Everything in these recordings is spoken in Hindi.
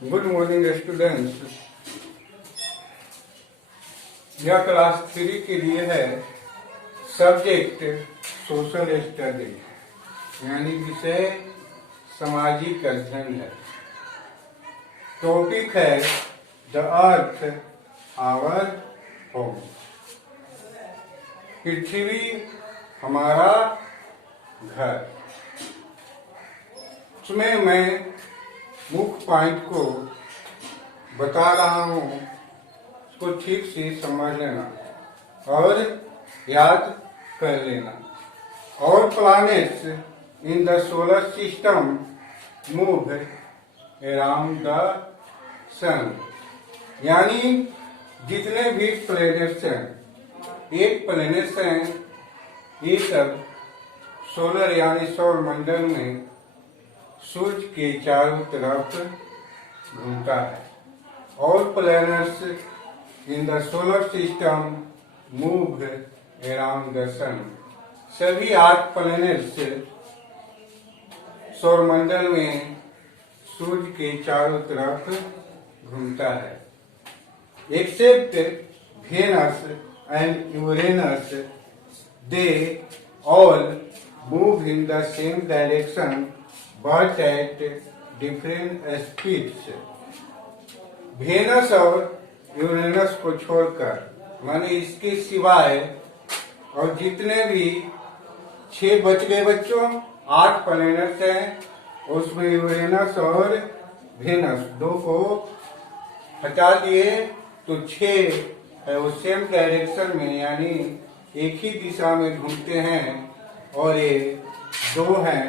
Good morning students. यह क्लास 3 के लिए है। सब्जेक्ट सोशल स्टडी यानी विषय सामाजिक अध्ययन है। टॉपिक है द अर्थ आवर होम। पृथ्वी हमारा घर। उसमें मैं मुख्य पॉइंट को बता रहा हूँ, उसको ठीक से समझ लेना और याद कर लेना। और planets in the solar system move around the sun, यानी जितने भी प्लैनेट्स हैं, एक प्लैनेट्स हैं, ये सब सोलर यानी सौर मंडल में सूर्य के चारों तरफ घूमता है। और planets in the solar system move around the sun, सभी 8 प्लैनेट्स सौरमंडल में सूर्य के चारों तरफ घूमता है। Except Venus and Uranus, they all move in the same direction but at different speeds। Venus और यूरेनस को छोड़कर, माने इसके सिवाय और जितने भी 6 बच गए बच्चों, 8 प्लैनेट्स हैं, उसमें यूरेनस और वेनस 2 को हटा दिए तो 6 है, वो सेम डायरेक्शन में यानी एक ही दिशा में घूमते हैं। और ये 2 हैं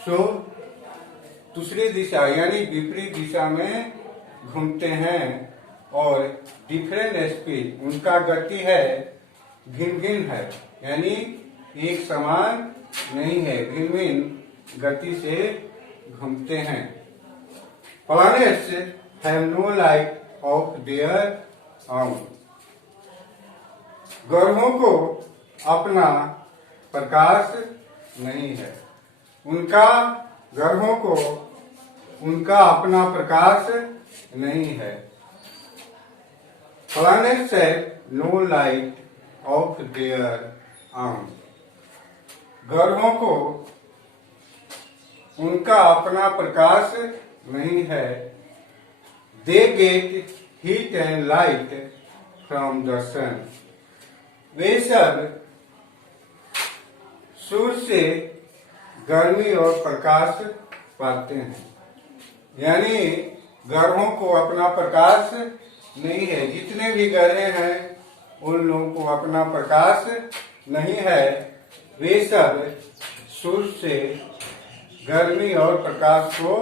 सो दूसरी दिशा यानी विपरीत दिशा में घूमते हैं और डिफरेंट स्पीड, उनका गति है भिन्न भिन्न है, यानी एक समान नहीं है, भिन्न भिन्न गति से घूमते हैं। Planets have no light of their own, ग्रहों को अपना प्रकाश नहीं है, ग्रहों को उनका अपना प्रकाश नहीं है। Planets have no light of their own, ग्रहों को उनका अपना प्रकाश नहीं है। They get heat and light from the sun, वे सब सूर्य से गर्मी और प्रकाश पाते हैं, यानी ग्रहों को अपना प्रकाश नहीं है। जितने भी ग्रह हैं उन लोगों को अपना प्रकाश नहीं है, वे सब सूर्य से गर्मी और प्रकाश को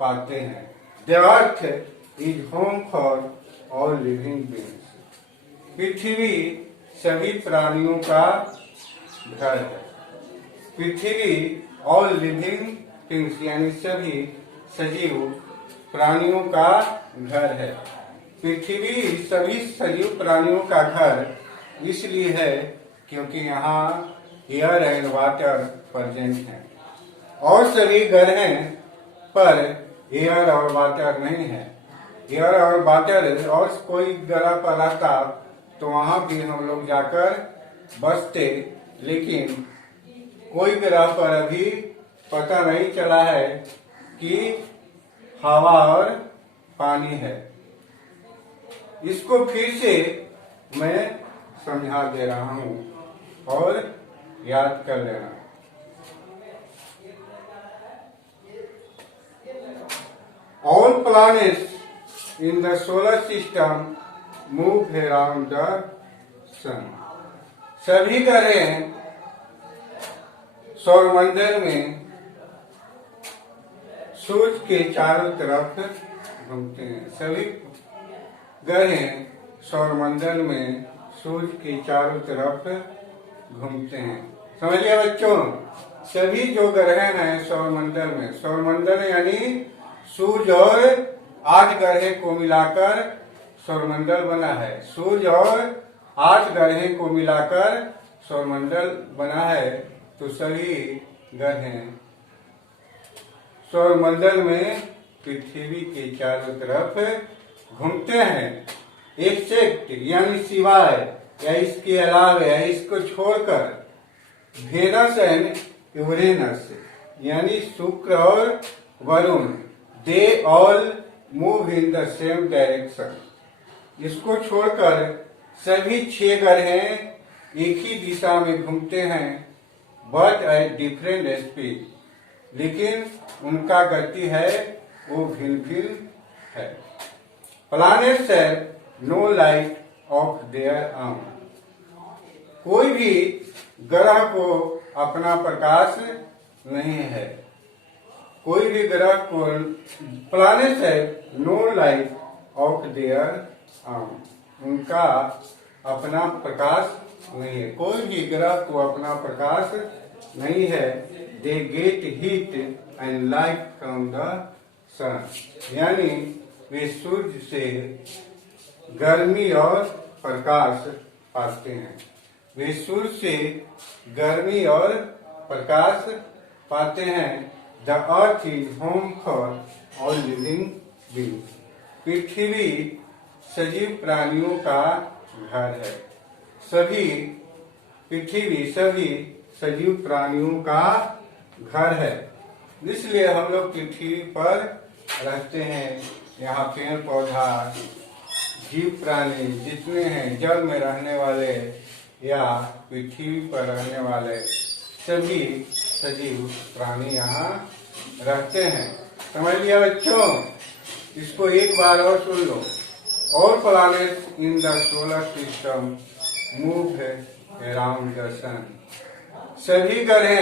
पाते हैं। The earth is home for all living beings, पृथ्वी सभी प्राणियों का घर है। पृथ्वी ऑल लिविंग थिंग्स यानी सभी सजीव प्राणियों का घर है। पृथ्वी सभी सजीव प्राणियों का घर इसलिए है क्योंकि यहाँ एयर एंड वाटर प्रेजेंट है। और सभी ग्रह पर एयर और वाटर नहीं है। एयर और वाटर और कोई ग्रह पर रहता तो वहाँ भी हम लोग जाकर बसते, लेकिन कोई ग्रह पर अभी पता नहीं चला है कि हवा और पानी है। इसको फिर से मैं समझा दे रहा हूँ और याद कर लेना। All planets in the solar system move around the sun, सभी ग्रह सौरमंडल में सूर्य के चारों तरफ घूमते हैं। सभी ग्रह सौरमंडल में सूर्य के चारों तरफ घूमते हैं। समझिए बच्चों, सभी जो ग्रह हैं सौरमंडल में, सौरमंडल यानी सूर्य और 8 ग्रह को मिलाकर सौरमंडल बना है। सूर्य और 8 ग्रह को मिलाकर सौरमंडल बना है। तो सभी ग्रह सौरमंडल में पृथ्वी के चारों तरफ घूमते हैं, एक्सेप्ट यानी सिवाय या इसके अलावा या इसको छोड़कर वेनस एंड यूरेनस यानी शुक्र और वरुण, दे all move in the same direction. इसको छोड़कर सभी 6 ग्रह एक ही दिशा में घूमते हैं, बट एट डिफरेंट स्पीड, लेकिन उनका गति है वो भिन्न भिन्न है। Planets have no light of their own. कोई भी ग्रह को अपना प्रकाश नहीं है। कोई भी ग्रह को planets have no light of their own. उनका अपना प्रकाश नहीं है। कोई भी ग्रह को अपना प्रकाश नहीं है। They get heat and light from the sun, यानी वे सूर्य से गर्मी और प्रकाश पाते हैं। वे सूर्य से गर्मी और प्रकाश पाते हैं। The earth is home for all living beings. पृथ्वी सजीव प्राणियों का घर है। पृथ्वी सभी सजीव प्राणियों का घर है। इसलिए हम लोग पृथ्वी पर रहते हैं। यहाँ पेड़ पौधा, जीव प्राणी जितने हैं, जल में रहने वाले या पृथ्वी पर रहने वाले सभी सजीव प्राणी यहाँ रहते हैं। समझ लिया बच्चों? इसको एक बार और सुन लो। All planets in the solar system move around the sun. सभी ग्रह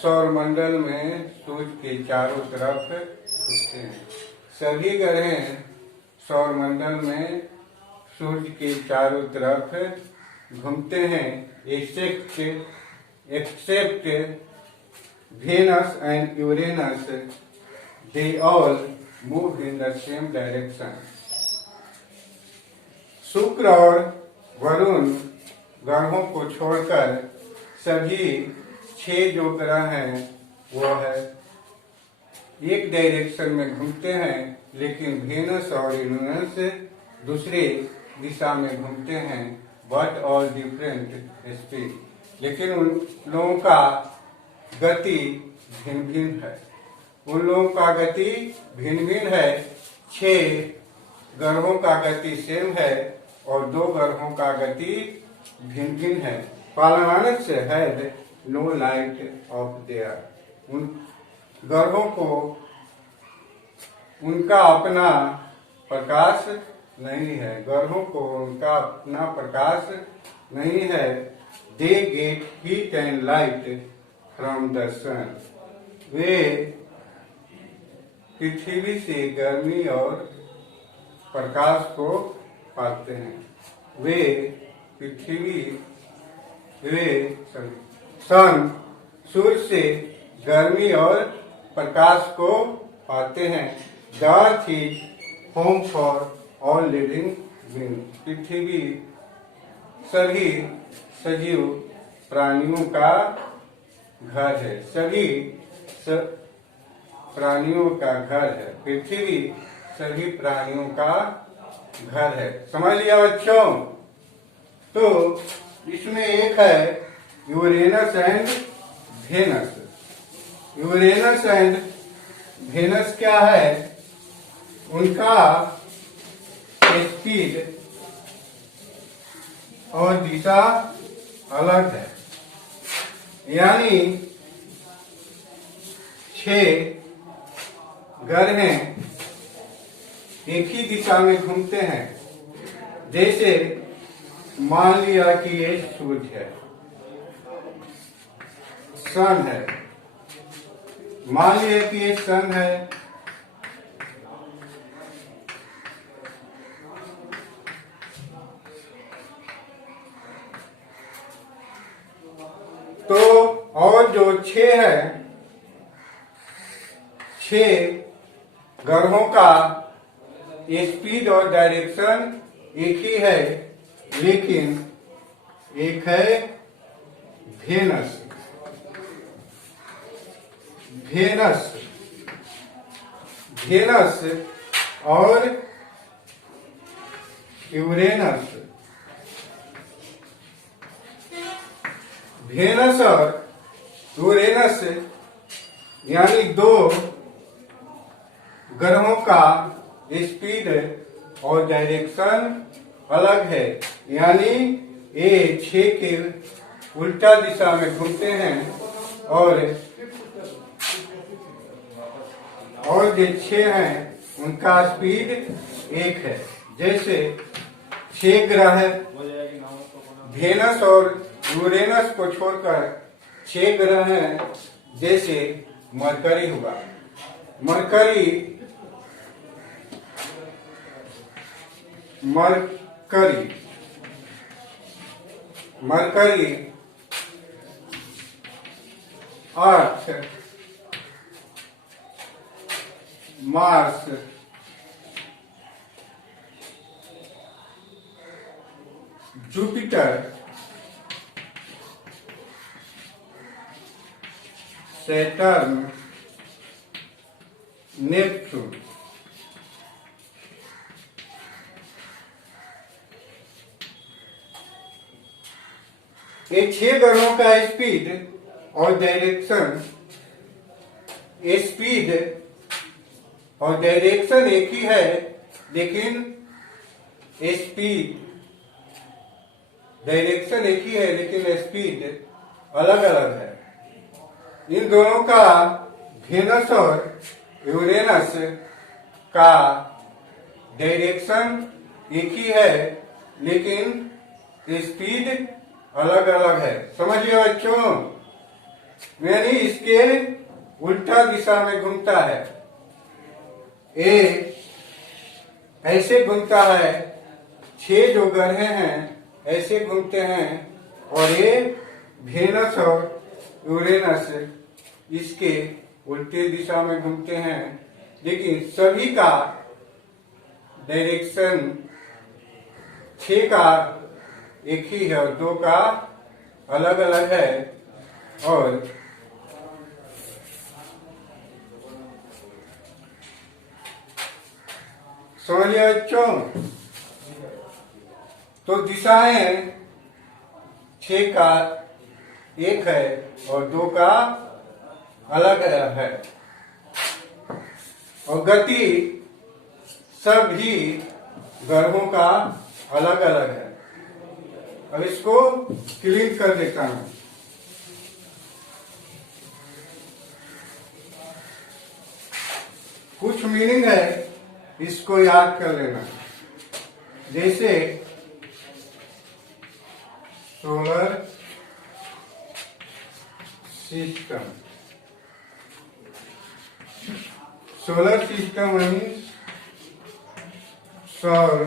सौरमंडल में सूर्य के चारों तरफ घूमते हैं। सभी ग्रह सौरमंडल में सूर्य के चारों तरफ घूमते हैं, except Venus and Uranus, they all move in the same direction. शुक्र और वरुण ग्रहों को छोड़कर सभी 6 जो ग्रह हैं वो है एक डायरेक्शन में घूमते हैं, लेकिन वेनस और यूरेनस दूसरे दिशा में घूमते हैं, बट ऑल डिफरेंट स्पीड, लेकिन उन लोगों का गति भिन्न भिन्न है। उन लोगों का गति भिन्न भिन्न है। 6 ग्रहों का गति सेम है और 2 ग्रहों का गति भिन्न भिन्न है। Planets have no light of their. उन ग्रहों को उनका अपना प्रकाश नहीं है। ग्रहों को उनका अपना प्रकाश नहीं है। They get heat and light from the sun. वे पृथ्वी से गर्मी और प्रकाश को पाते हैं। सन सूर्य से गर्मी और प्रकाश को पाते हैं। The earth is home for all living beings. पृथ्वी सभी सजीव प्राणियों का घर है। सभी प्राणियों का घर है। पृथ्वी सभी प्राणियों का घर है। समझ लिया बच्चों? तो इसमें एक है Uranus and Venus. Uranus and Venus क्या है? उनका स्पीड और दिशा अलग है। यानी 6 ग्रह एक ही दिशा में घूमते हैं। जैसे मान लिया कि ये सूर्य है, सन है। मान लिया कि ये सन है, तो और जो 6 है, 6 ग्रहों का स्पीड और डायरेक्शन एक ही है, लेकिन एक है वेनस। वेनस और यूरेनस। वेनस और यूरेनस यानी दो ग्रहों का स्पीड और डायरेक्शन अलग है, यानी ये 6 के उल्टा दिशा में घूमते हैं और जो 6 हैं उनका स्पीड 1 है। जैसे 6 ग्रह वेनस और यूरेनस को छोड़कर 6 ग्रह हैं, जैसे मरकरी हुआ। मरकरी अर्थ, मार्स, जुपिटर, सैटर्न, नेपच्यून। ये 6 ग्रहों का स्पीड और डायरेक्शन एक ही है, लेकिन स्पीड अलग अलग है। इन दोनों का, वेनस और यूरेनस का डायरेक्शन एक ही है, लेकिन स्पीड अलग अलग है। समझिए बच्चों, यानी इसके उल्टा दिशा में घूमता है, ये ऐसे घूमता है, 6 जो ग्रह हैं ऐसे घूमते हैं, और ये वेनस और यूरेनस इसके उल्टे दिशा में घूमते हैं, लेकिन सभी का डायरेक्शन 6 का एक ही है और 2 का अलग अलग है। और समझिए बच्चों, तो दिशाएं 6 का एक है और 2 का अलग है, और गति सभी ग्रहों का अलग अलग है। अब इसको क्लीन कर देता हूं। कुछ मीनिंग है, इसको याद कर लेना। जैसे सोलर सिस्टम मीन्स सौर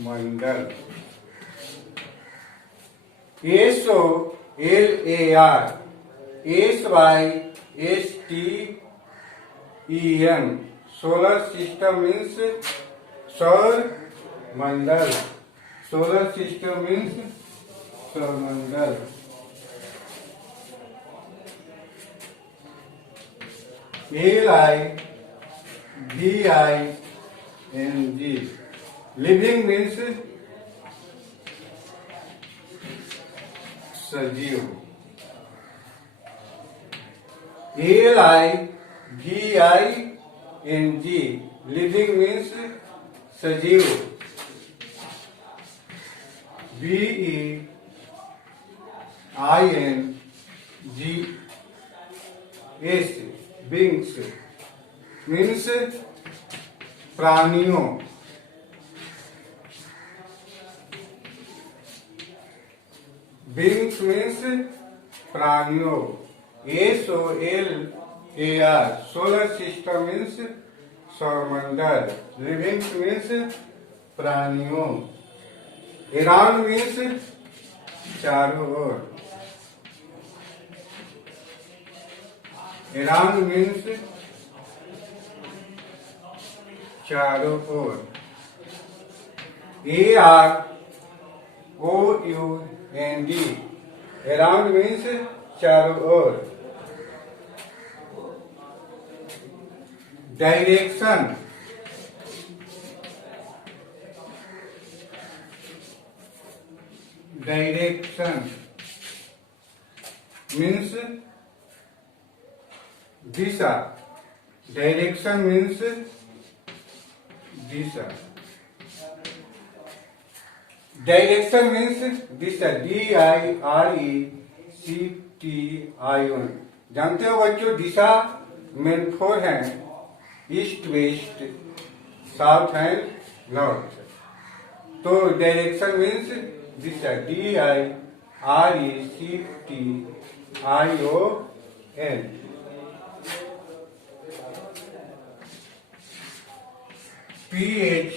मंडल। SOLAR सोलर सिस्टम मीन्स सौर मंडल। सोलर सिस्टम मीन्स सौर मंडल। LIVING लिविंग मीन्स सजीव। LIVING लिविंग मीन्स सजीव। BEINGS बींग्स मीन्स प्राणियों। बींग्स मीन्स प्राणियों। SOLAR सोलर सिस्टम मीन्स सौरमंडल। लिविंग मीन्स प्राणियों। ईरान मीन्स चारों ओर। ईरान मीन्स चारों ओर। AROUND अराउंड मीन्स चारों ओर। डायरेक्शन मीन्स दिशा। डायरेक्शन मीन्स दिशा। डायरेक्शन मीन्स दिशा। DIRECTION। जानते हो बच्चों, दिशा मेन 4 हैं, east, west, south and north. तो डायरेक्शन मीन्स दिशा। DIRECTION। PHEIR।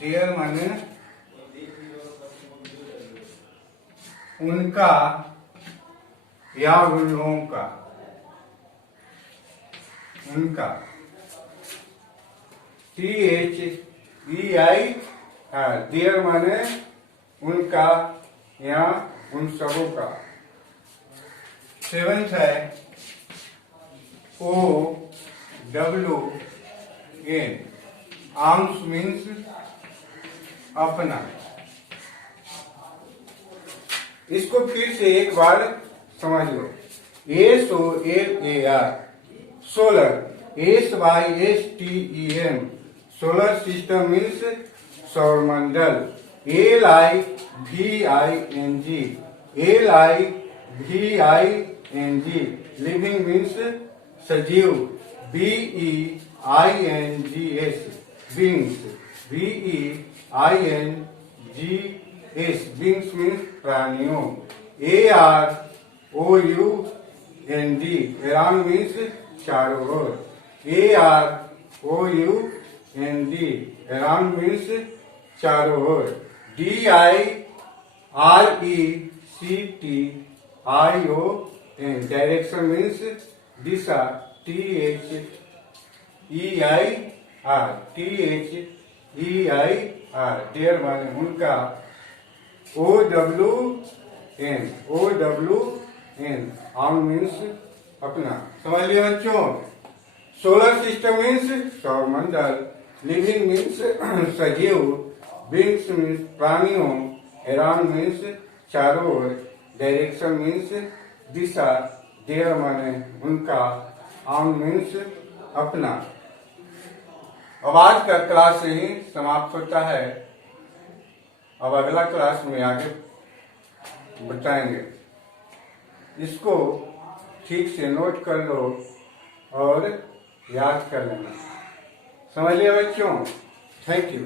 देयर माने उनका या उन लोगों का। उनका। THEIR। देयर माने उनका या उन सबों का। 7th है OWN। आर्म्स मीन्स अपना। इसको फिर से एक बार समझ लो। SOLAR solar. SYSTEM solar system means सौरमंडल। LIVING लिविंग मीन्स सजीव। BEINGS beings. BEINGS beings means प्राणियों। AROUND अराउंड मीन्स चारों ओर। AROUND अराउंड मीन्स चारों ओर। DIRECTION डायरेक्शन मीन्स दिशा। THEIR देयर माने उनका। OWN आउन मीन्स अपना। समझ लिया बच्चों। सोलर सिस्टम मीन्स सौरमंडल। लिविंग मीन्स सजीव। बींग्स मीन्स प्राणियों। अराउंड मीन्स चारों ओर। डायरेक्शन मीन्स दिशा। देयर माने उनका। आउन मीन्स अपना। अब आज का क्लास यही समाप्त होता है। अब अगला क्लास में आगे बताएंगे। इसको ठीक से नोट कर लो और याद कर लेना। समझ लिया बच्चों। Thank you.